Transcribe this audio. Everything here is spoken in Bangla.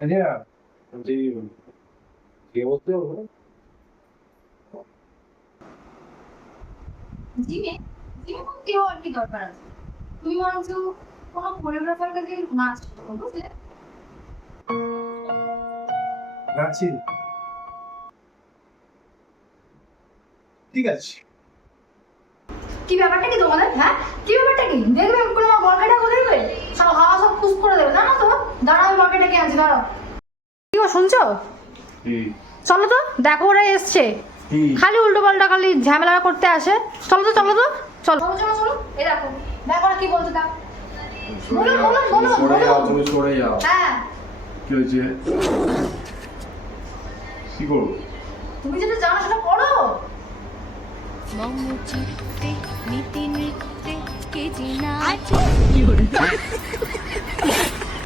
আচ্ছা বলছি কে বলতে হবে? জিমে জিমে কোনো কেউ আর কি দরকার আছে? তুমি বরঞ্চ কোনো কোরিওগ্রাফার কাছে নাচ শেখো, বুঝলে? রাঁচি ঠিক আছে। কি ব্যাপারটা কি তোমাদের? হ্যাঁ, কি ব্যাপারটা কি? দেখবে কোনো আমার বরকাটা করে দেবে, সব হাওয়া সব পুশ করে দেবে, জানো তো? দাঁড়াও, আমি বরকাটা কে আনছি, দাঁড়াও। কি গো, শুনছো? চলো তো, দেখো ওরা এসছে। খালি উল্টো পাল্টা খালি ঝামেলা করতে আসে। চলো তো, চলো তো, চলো চলো চলো চলো। এই দেখো, দেখো ওরা কি বলছে তা। বলুন বলুন বলুন সরে যাও, বলুন। তুমি সরে যাও। হ্যাঁ, কি হয়েছে? কি করবো? তুমি যেটা জানো সেটা করো। মম চিত্তে নীতি নৃত্যে কে যে না